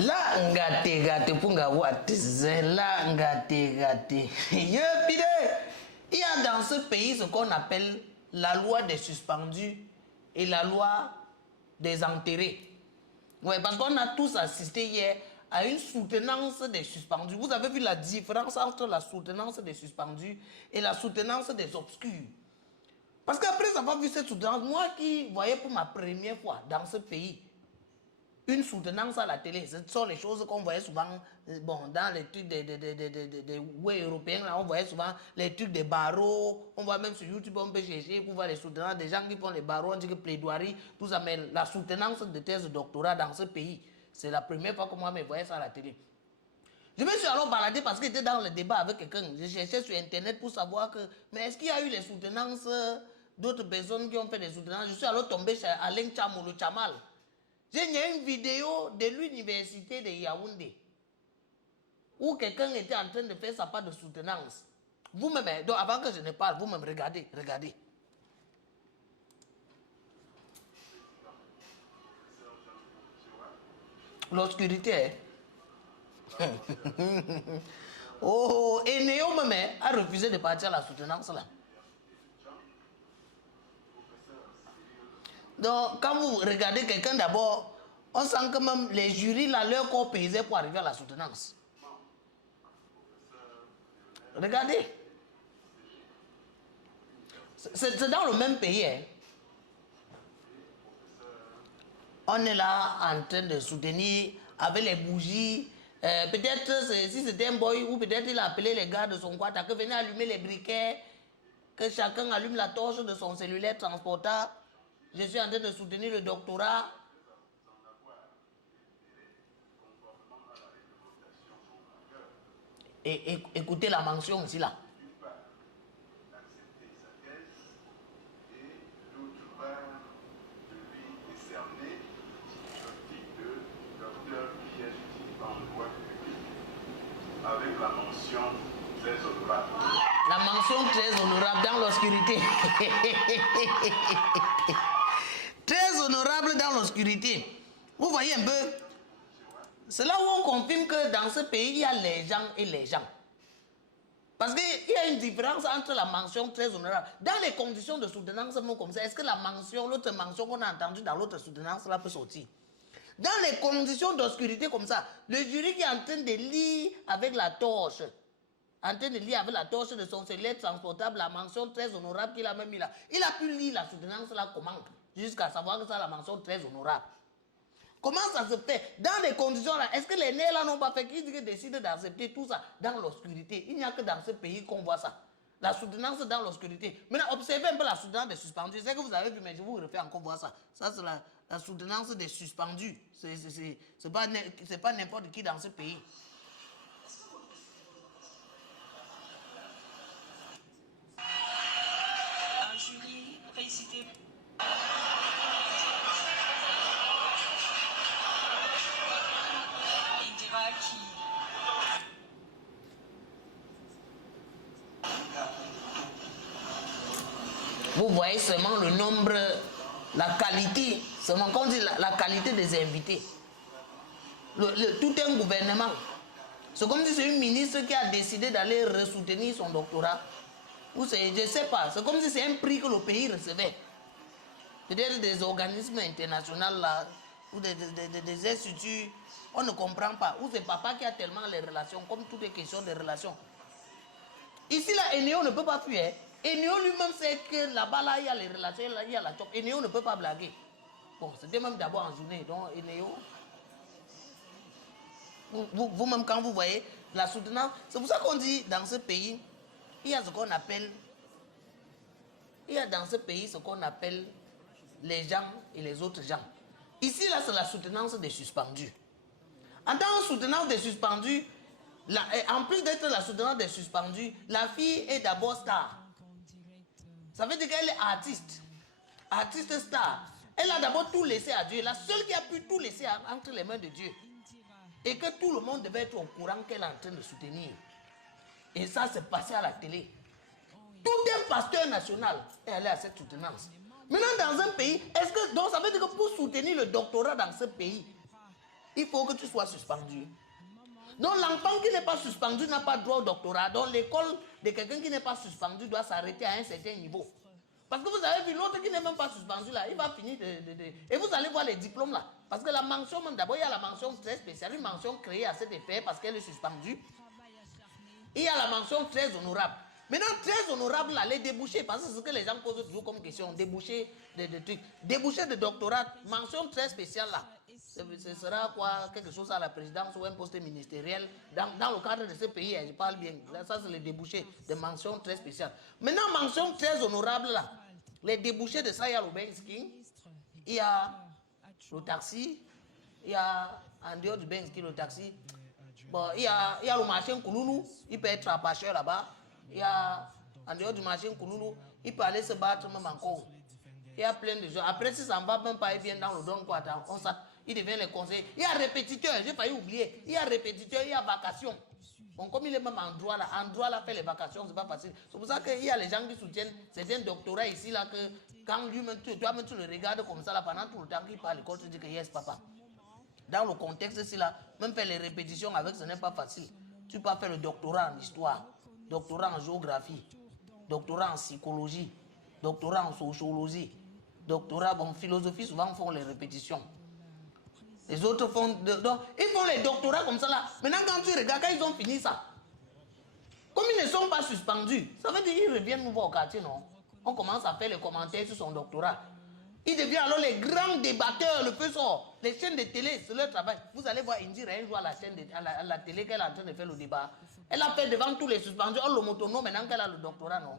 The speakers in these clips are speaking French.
La ngate punga watize, la ngate. Il y a dans ce pays ce qu'on appelle la loi des suspendus et la loi des enterrés. Ouais, parce qu'on a tous assisté hier à une soutenance des suspendus. Vous avez vu la différence entre la soutenance des suspendus et la soutenance des obscurs. Parce qu'après avoir vu cette soutenance, moi qui voyais pour ma première fois dans ce pays une soutenance à la télé, ce sont les choses qu'on voyait souvent bon, dans les trucs des ouais, européens, là, on voyait souvent les trucs des barreaux, on voit même sur YouTube, on peut chercher pour voir les soutenances des gens qui font les barreaux, on dit que plaidoirie, tout ça, mais la soutenance de thèse de doctorat dans ce pays, c'est la première fois que moi je voyais ça à la télé. Je me suis alors baladé parce que j'étais dans le débat avec quelqu'un. Je cherchais sur internet pour savoir que, mais est-ce qu'il y a eu les soutenances d'autres personnes qui ont fait des soutenances? Je suis alors tombé chez Alain Chamou, le Chamal. J'ai une vidéo de l'université de Yaoundé où quelqu'un était en train de faire sa part de soutenance. Vous-même, donc avant que je ne parle, vous-même regardez. L'obscurité. Oh, et Néo même a refusé de partir à la soutenance là. Donc, quand vous regardez quelqu'un d'abord, on sent que même les jurys, là, leur corps pesait pour arriver à la soutenance. Regardez. C'est dans le même pays. Hein. On est là en train de soutenir avec les bougies. Peut-être si c'était un boy, ou peut-être il a appelé les gars de son quartier que venez allumer les briquets, que chacun allume la torche de son cellulaire transportable. Je suis en train de soutenir le doctorat. Et écoutez la mention ici là. Avec la mention très honorable. La mention très honorable dans l'obscurité. Très honorable dans l'obscurité. Vous voyez un peu? C'est là où on confirme que dans ce pays, il y a les gens et les gens. Parce qu'il y a une différence entre la mention très honorable. Dans les conditions de soutenance comme ça, est-ce que la mention, l'autre mention qu'on a entendue dans l'autre soutenance là peut sortir? Dans les conditions d'obscurité comme ça, le jury qui est en train de lire avec la torche, de son cellulaire transportable, la mention très honorable qu'il a même mis là, il a pu lire la soutenance là comment? Jusqu'à savoir que ça la mention très honorable. Comment ça se fait? Dans les conditions là, est-ce que les nez là n'ont pas fait qu'ils décident d'accepter tout ça dans l'obscurité? Il n'y a que dans ce pays qu'on voit ça. La soutenance dans l'obscurité. Maintenant, observez un peu la soutenance des suspendus. C'est que vous avez vu, mais je vous refais encore voir ça. Ça, c'est la soutenance des suspendus. C'est pas n'importe qui dans ce pays. Un jury félicité. Qui... Vous voyez seulement le nombre, la qualité, seulement quand on dit la qualité des invités. Tout un gouvernement. C'est comme si c'est une ministre qui a décidé d'aller ressoutenir son doctorat. Ou c'est, je ne sais pas, c'est comme si c'est un prix que le pays recevait. Peut-être des organismes internationaux là, ou des instituts. On ne comprend pas. Ou c'est papa qui a tellement les relations, comme toutes les questions de relations. Ici, là, Eneo ne peut pas fuir. Eneo lui-même sait que là-bas, là, il y a les relations, là, il y a la choc. Eneo ne peut pas blaguer. Bon, c'était même d'abord en journée. Donc, Eneo, vous-même, quand vous voyez la soutenance, c'est pour ça qu'on dit, dans ce pays, il y a ce qu'on appelle, les gens et les autres gens. Ici, là, c'est la soutenance des suspendus. En tant que soutenance des suspendus, en plus d'être la soutenance des suspendus, la fille est d'abord star. Ça veut dire qu'elle est artiste. Artiste star. Elle a d'abord tout laissé à Dieu. La seule qui a pu tout laisser entre les mains de Dieu. Et que tout le monde devait être au courant qu'elle est en train de soutenir. Et ça s'est passé à la télé. Tout un pasteur national est allé à cette soutenance. Maintenant, dans un pays, donc ça veut dire que pour soutenir le doctorat dans ce pays, il faut que tu sois suspendu. Donc l'enfant qui n'est pas suspendu n'a pas droit au doctorat. Donc l'école de quelqu'un qui n'est pas suspendu doit s'arrêter à un certain niveau. Parce que vous avez vu, l'autre qui n'est même pas suspendu là, il va finir Et vous allez voir les diplômes là. Parce que la mention, d'abord il y a la mention très spéciale, une mention créée à cet effet parce qu'elle est suspendue. Il y a la mention très honorable. Maintenant, très honorable là, les débouchés, parce que c'est ce que les gens posent toujours comme question, débouchés de trucs. Débouchés de doctorat, mention très spéciale là. Ce sera quoi, quelque chose à la présidence ou un poste ministériel dans le cadre de ce pays, je parle bien. Là, ça, c'est les débouchés de mention très spéciale. Maintenant, mention très honorable là. Les débouchés de ça, il y a le Bank King, il y a le taxi, il y a en dehors du Bank King, le taxi. Bon, il y a le marché Kouloulou, il peut être trapacheur là-bas. Il y a en dehors du marché Kouloulou, il peut aller se battre même encore. Il y a plein de gens. Après, si ça ne va même pas, il vient dans le don quoi, il devient les conseillers. Il y a répétiteur, j'ai failli oublier. Il y a répétiteur, il y a vacation. Bon, comme il est même en droit là, faire les vacations, c'est pas facile. C'est pour ça qu'il y a les gens qui soutiennent certains doctorats ici là, que quand lui-même, toi-même tu le regardes comme ça là, pendant tout le temps qu'il parle à l'école, tu dis que yes, papa. Dans le contexte ici là, même faire les répétitions avec, ce n'est pas facile. Tu peux faire le doctorat en histoire, doctorat en géographie, doctorat en psychologie, doctorat en sociologie, doctorat en philosophie, souvent font les répétitions. Les autres font... donc, ils font les doctorats comme ça là. Maintenant, quand tu regardes, quand ils ont fini ça, comme ils ne sont pas suspendus, ça veut dire qu'ils reviennent nous voir au quartier, non? On commence à faire les commentaires sur son doctorat. Ils deviennent alors les grands débatteurs, le feu sort. Les chaînes de télé, c'est leur travail. Vous allez voir Indira un jour à la chaîne à la télé qu'elle est en train de faire le débat. Elle a fait devant tous les suspendus. Oh, le motono, maintenant qu'elle a le doctorat, non?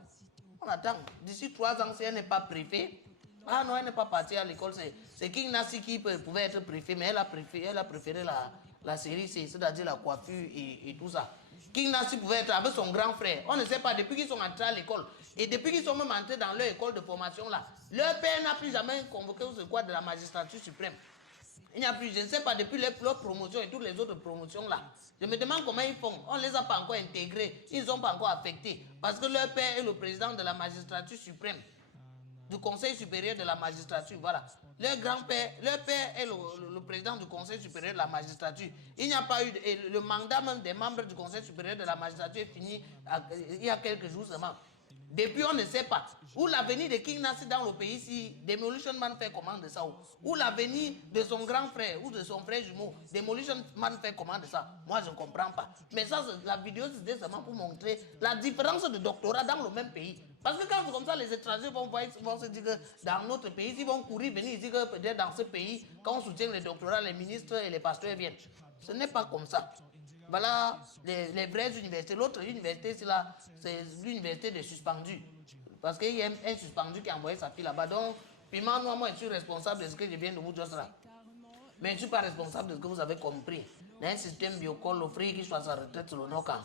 On attend. D'ici 3 ans, si elle n'est pas préfet, ah non, elle n'est pas partie à l'école. C'est King Nassi qui pouvait être préfet, mais elle a préféré la série C, c'est-à-dire la coiffure et tout ça. King Nassi pouvait être avec son grand frère. On ne sait pas, depuis qu'ils sont entrés à l'école, et depuis qu'ils sont même entrés dans leur école de formation là, leur père n'a plus jamais convoqué ou ce quoi de la magistrature suprême. Il n'y a plus, je ne sais pas, depuis leur promotion et toutes les autres promotions là. Je me demande comment ils font. On ne les a pas encore intégrés, ils ne sont pas encore affectés. Parce que leur père est le président de la magistrature suprême, du Conseil supérieur de la magistrature, voilà. Leur père est le président du Conseil supérieur de la magistrature. Il n'y a pas eu, le mandat même des membres du Conseil supérieur de la magistrature est fini il y a quelques jours seulement. Depuis, on ne sait pas. Où l'avenir de King Nassi dans le pays, si Demolition Man fait comment de ça? Où l'avenir de son grand frère ou de son frère jumeau, Demolition Man fait comment de ça? Moi, je ne comprends pas. Mais ça, la vidéo, c'était seulement pour montrer la différence de doctorat dans le même pays. Parce que quand c'est comme ça, les étrangers vont se dire que dans notre pays, ils vont courir, venir dire que peut-être dans ce pays, quand on soutient les doctorats, les ministres et les pasteurs viennent. Ce n'est pas comme ça. Voilà les vraies universités. L'autre université, c'est l'université des suspendus. Parce qu'il y a un suspendu qui a envoyé sa fille là-bas. Donc, puis moi, je suis responsable de ce que je viens de vous dire là. Mais je ne suis pas responsable de ce que vous avez compris. Dans un système biocole, le frère qui soit sa retraite sur le Nokan.